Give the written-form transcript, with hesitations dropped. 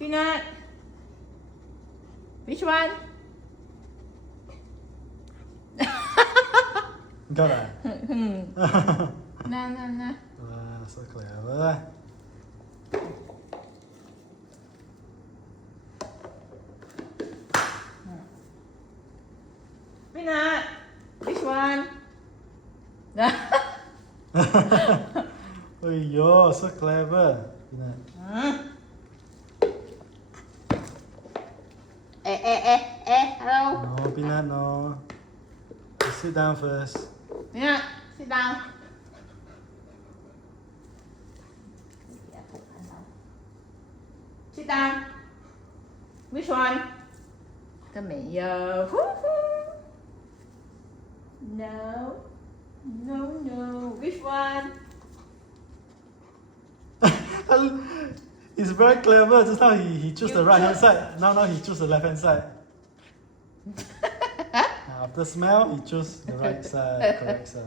Peanut. Which one? Got it. No. Wow, so clever. Peanut. Which one? Oh, yo, so clever. Peanut. Hello. No, Peanut, no. You sit down first. Peanut, sit down. Sit down. Which one? 都没有。No. Which one? He's very clever. Just now he chose the right hand side. Now he chose the left hand side. After smell, he chose the right side, correct side.